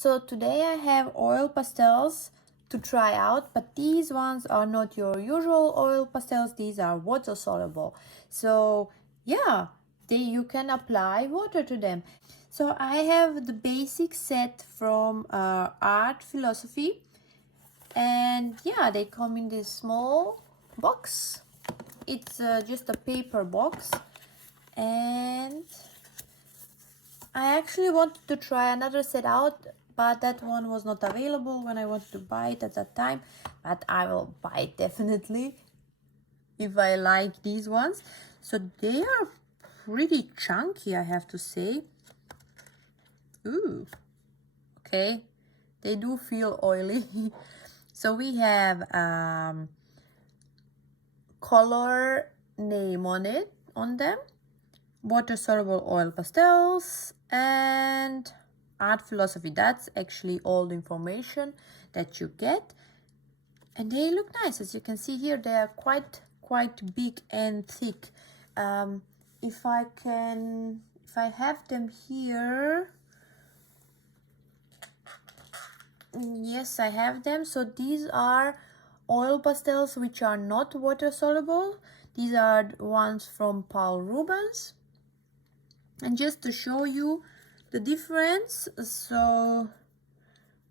So today I have oil pastels to try out, but these ones are not your usual oil pastels. These are water soluble. So yeah, you can apply water to them. So I have the basic set from Art Philosophy, and yeah, they come in this small box. It's just a paper box, and I actually wanted to try another set out, but that one was not available when I wanted to buy it at that time. But I will buy it definitely if I like these ones. So they are pretty chunky, I have to say. Ooh, okay, they do feel oily. So we have color name on them, water-soluble oil pastels, and Art Philosophy. That's actually all the information that you get, and they look nice. As you can see here, they are quite big and thick. If I have them here, yes, I have them. So these are oil pastels which are not water soluble. These are ones from Paul Rubens. And just to show you the difference, so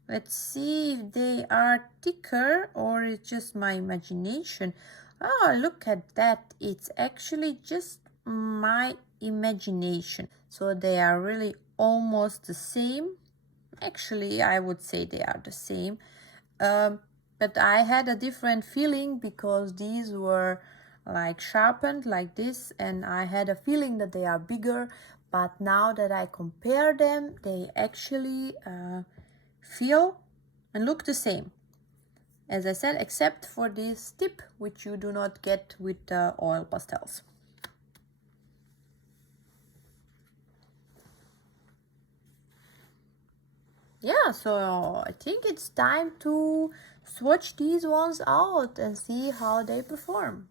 let's see if they are thicker or it's just my imagination. Oh, look at that. It's actually just my imagination. So they are really almost the same. Actually, I would say they are the same. But I had a different feeling because these were like sharpened like this, and I had a feeling that they are bigger. But now that I compare them, they actually feel and look the same, as I said, except for this tip, which you do not get with the oil pastels. Yeah, so I think it's time to swatch these ones out and see how they perform.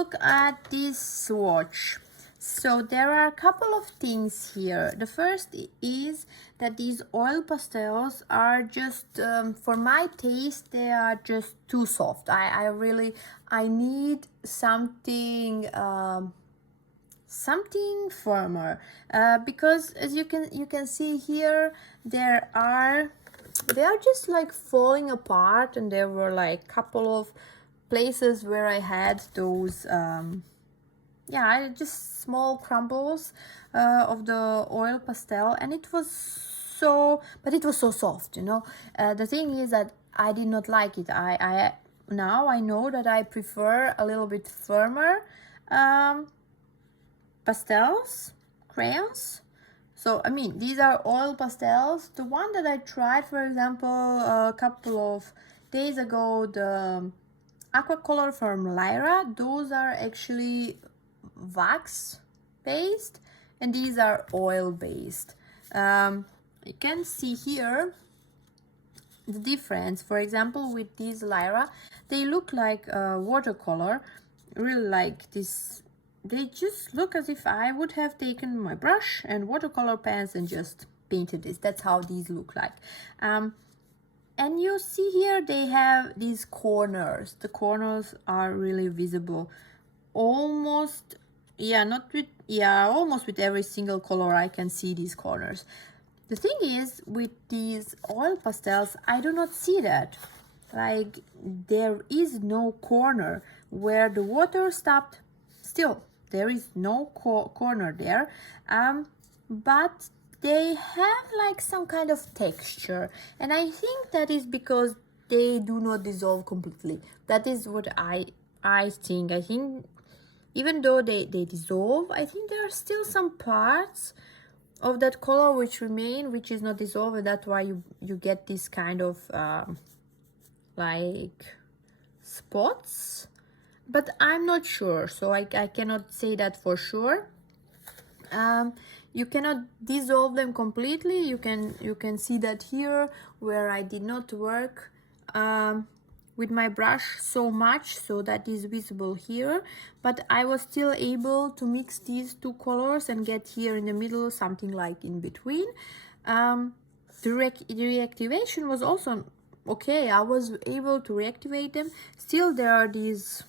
look at this swatch. So there are a couple of things here. The first is that these oil pastels are just, for my taste, they are just too soft. I need something something firmer, because as you can see here, they are just like falling apart, and there were like couple of places where I had those yeah, just small crumbles of the oil pastel, and it was so soft, you know. The thing is that I did not like it. Now I know that I prefer a little bit firmer pastels, crayons. So I mean, these are oil pastels. The one that I tried, for example, a couple of days ago, the aqua color from Lyra, those are actually wax based, and these are oil based. You can see here the difference. For example, with these Lyra, they look like watercolor, really like this. They just look as if I would have taken my brush and watercolor pens and just painted this. That's how these look like. And you see here they have these corners. The corners are really visible. Almost, yeah, not with, yeah, almost with every single color I can see these corners. The thing is, with these oil pastels, I do not see that. Like, there is no corner where the water stopped. Still, there is no corner there, but they have like some kind of texture, and I think that is because they do not dissolve completely. That is what I think. I think even though they dissolve, I think there are still some parts of that color which remain, which is not dissolved, and that's why you get this kind of like spots. But I'm not sure, so I cannot say that for sure. You cannot dissolve them completely. You can see that here where I did not work with my brush so much, so that is visible here, but I was still able to mix these two colors and get here in the middle something like in between. The reactivation was also okay. I was able to reactivate them. Still there are these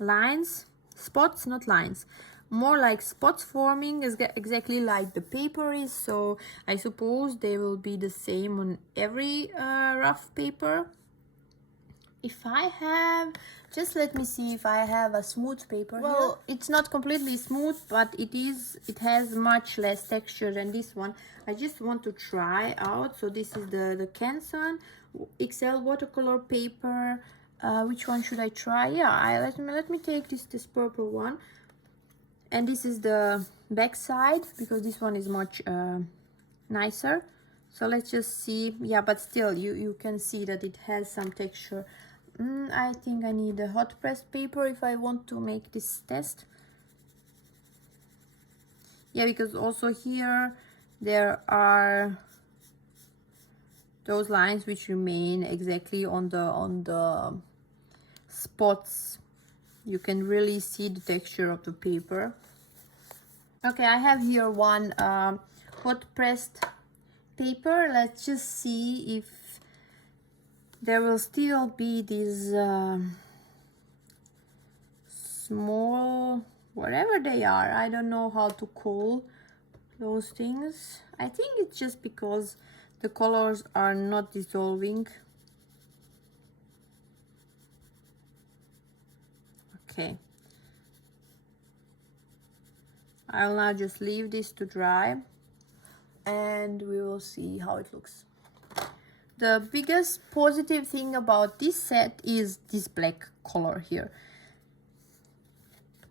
lines, spots, not lines, more like spots forming, is exactly like the paper is. So I suppose they will be the same on every rough paper. If I have, just let me see if I have a smooth paper. Well, here. It's not completely smooth, but it has much less texture than this one. I just want to try out. So this is the Canson XL watercolor paper. Which one should I try? Yeah, let me take this purple one, and this is the back side, because this one is much nicer. So let's just see. Yeah, but still you can see that it has some texture. I think I need a hot pressed paper if I want to make this test. Yeah, because also here there are those lines which remain exactly on the spots. You can really see the texture of the paper. Okay, I have here one hot pressed paper. Let's just see if there will still be these small, whatever they are, I don't know how to call those things. I think it's just because the colors are not dissolving. Okay, I'll now just leave this to dry and we will see how it looks. The biggest positive thing about this set is this black color here,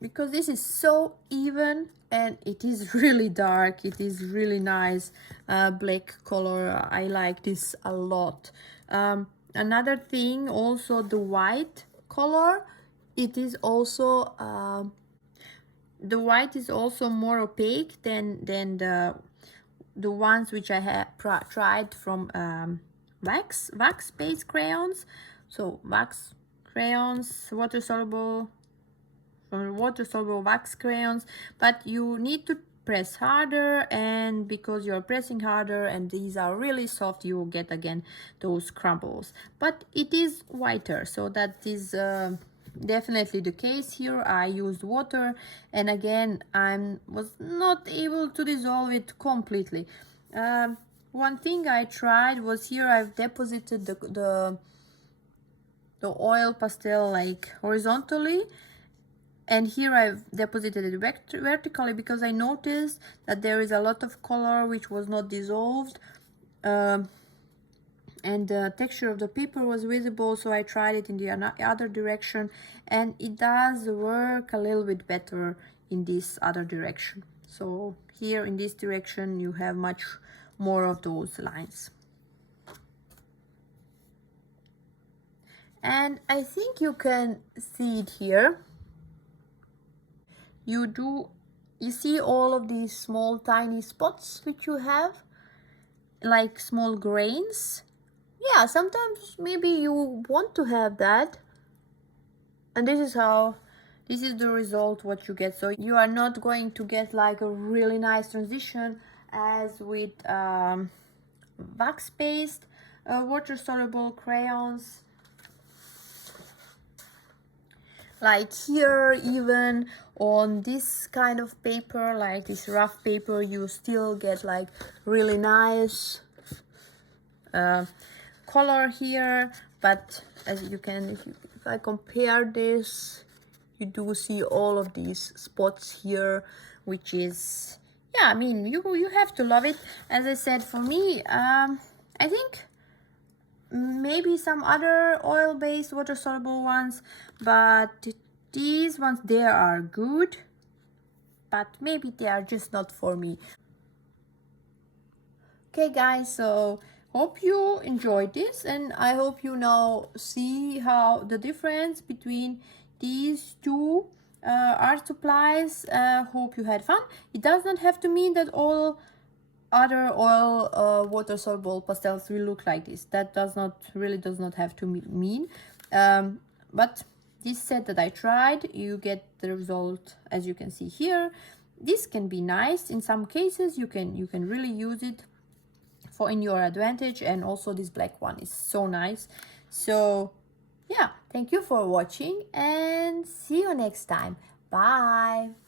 because this is so even and it is really dark. It is really nice black color. I like this a lot. Another thing, also the white color, it is also the white is also more opaque than the ones which I have tried from wax based crayons. So wax crayons, water soluble, water-soluble wax crayons, but you need to press harder, and because you're pressing harder and these are really soft, you will get again those crumbles. But it is whiter, so that is definitely the case here. I used water, and again I was not able to dissolve it completely. One thing I tried was, here I've deposited the oil pastel like horizontally, and here I've deposited it vertically, because I noticed that there is a lot of color which was not dissolved, and the texture of the paper was visible, so I tried it in the other direction, and it does work a little bit better in this other direction. So here in this direction you have much more of those lines. And I think you can see it here. You see all of these small tiny spots which you have, like small grains. Yeah, sometimes maybe you want to have that, and this is the result what you get. So you are not going to get like a really nice transition as with wax paste, water-soluble crayons. Like here, even on this kind of paper, like this rough paper, you still get like really nice color here. But as you can, if I compare this, you do see all of these spots here, which is, yeah, I mean, you have to love it. As I said, for me, I think maybe some other oil-based water-soluble ones, but these ones, they are good, but maybe they are just not for me. Okay guys, so hope you enjoyed this, and I hope you now see how the difference between these two art supplies. Hope you had fun. It does not have to mean that all other oil water-soluble pastels will look like this. That does not have to mean, but this set that I tried, you get the result as you can see here. This can be nice in some cases. You can really use it for in your advantage, and also this black one is so nice. So yeah, thank you for watching, and see you next time. Bye.